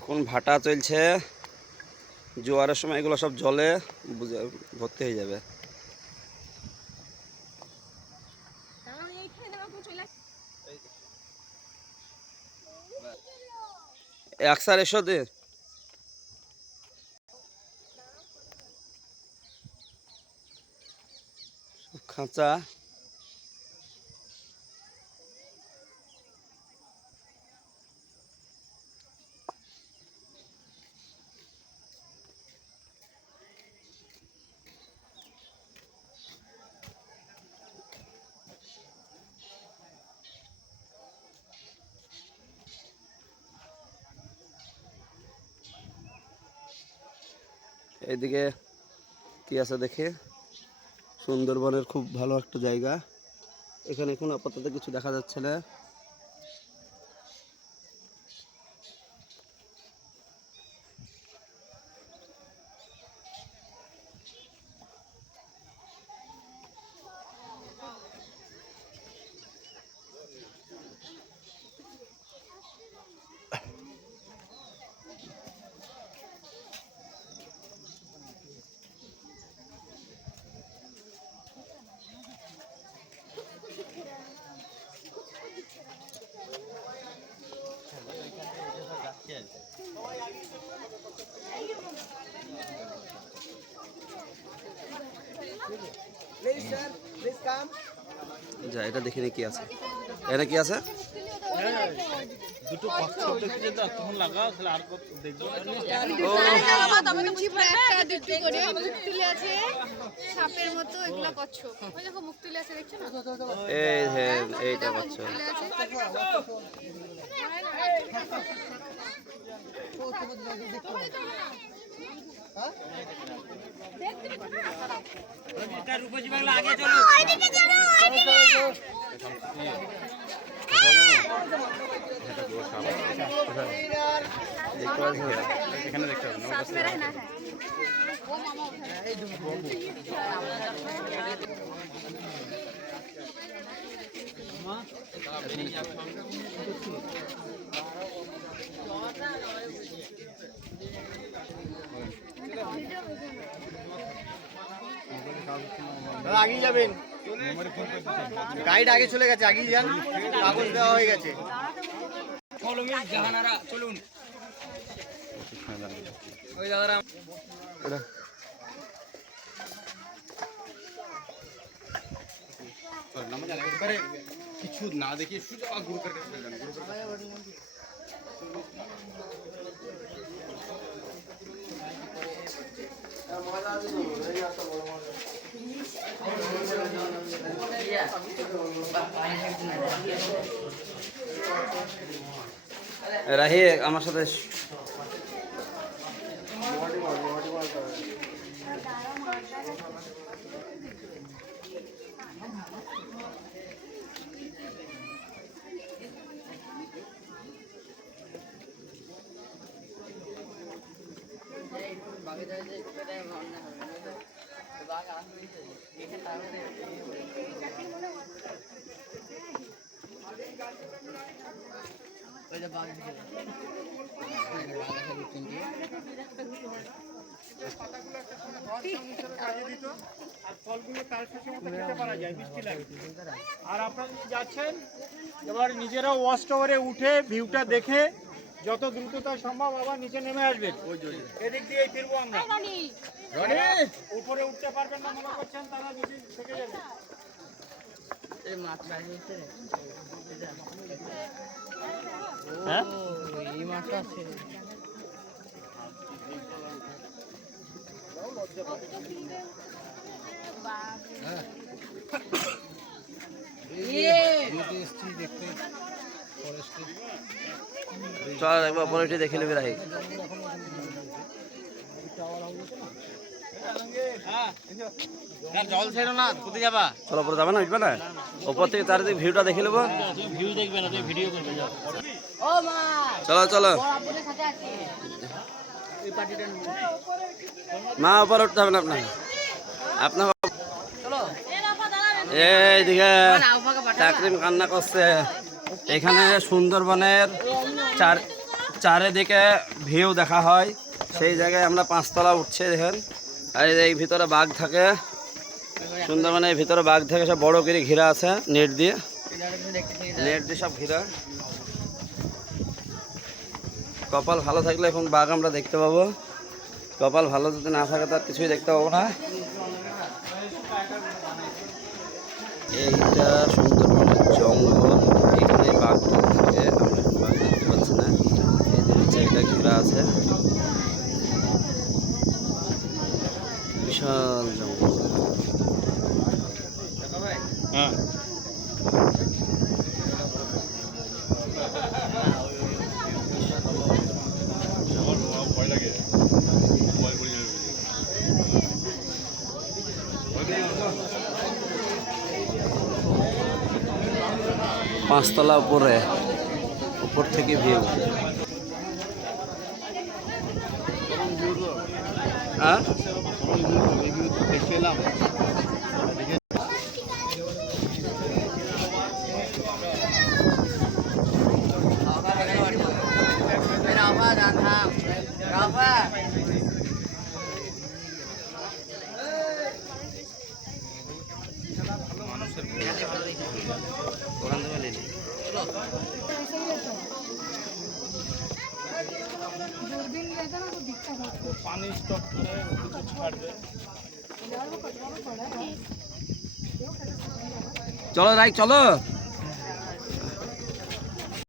এখন ভাটা চলছে, জোয়ারের সময় এগুলো সব জলে ভর্তি হয়ে যাবে। একসার এসো দে খাঁচা। এইদিকে কি আছে দেখে, সুন্দরবনের খুব ভালো একটা জায়গা। এখানে এখন আপাতত কিছু দেখা যাচ্ছে না। যা এটা দেখিনি কি আছে, এটা কি আছে? দুটো কচ্ছপ দেখতে যেত, তখন লাগাও তাহলে আর কত দেখবো। সাপের মতো এগুলা কচ্ছপ, ওই দেখো মুখ তুলে আছে, দেখছো না? এই হ্যাঁ এইটা কচ্ছপ। রূপসী বাংলা আগে চলো। এখানে দেখতে হবে না। আগিয়ে যাবেন, গাইড আগে চলে গেছে, আগিয়ে যান, কাগজ দেওয়া হয়ে গেছে। চলুন কিছু না দেখি গ্রুপের রাহি আমার সাথে ফলগুলো তার সাথে খেতে পারা যায়, মিষ্টি লাগে। আর আপনারা যাচ্ছেন এবার নিজেরা ওয়াচ টাওয়ারে উঠে ভিউটা দেখে যত দ্রুততা সম্ভব আবার নিচে নেমে আসবেন। এদিক দিয়ে ফিরবো আমরা। উপরে উঠতে পারবেন না মনে করছেন, তারা নিচে থেকে যাবে। হ্যাঁ এই মাছটা আছে। চল একবার পরে দেখে নেবে রাহি। জল ছেড়ো না, কোথায় যাবা? চলো পরে যাবে না, উঠবে না, ওপর থেকে চারিদিকে ভিউটা দেখে নেবো। ভিউ দেখবে না, তুমি ভিডিও করবে। যাও চলো চলো, মা উপর উঠতে হবে না আপনার আপনার এইদিকে তাকরিম কান্না করছে। এখানে সুন্দরবনের চারিদিকে ভিউ দেখা হয়, সেই জায়গায় আমরা 5 তলা উঠছে দেখেন। আর এই ভিতরে বাঘ থাকে, সুন্দরবনের ভিতরে বাঘ থাকে, সব বড় করে ঘেরা আছে নেট দিয়ে, সব ঘেরা। কপাল ভালো থাকলে এখন বাঘ আমরা দেখতে পাবো, কপাল ভালো যদি না থাকে তার কিছুই দেখতে পাবো না। এইটা সুন্দরবনের জঙ্গল, এখানে বাঘ থাকে, আমরা এখন বাঘ দেখতে পাচ্ছি না। এই যে নিচে এটা ঘেরা আছে, বিশাল জঙ্গল। হ্যাঁ পাঁচতলা উপরে, উপর থেকে ভিউ। হ্যাঁ পানি স্টক করে কিছু ছাড়বে। চলো রাই চলো।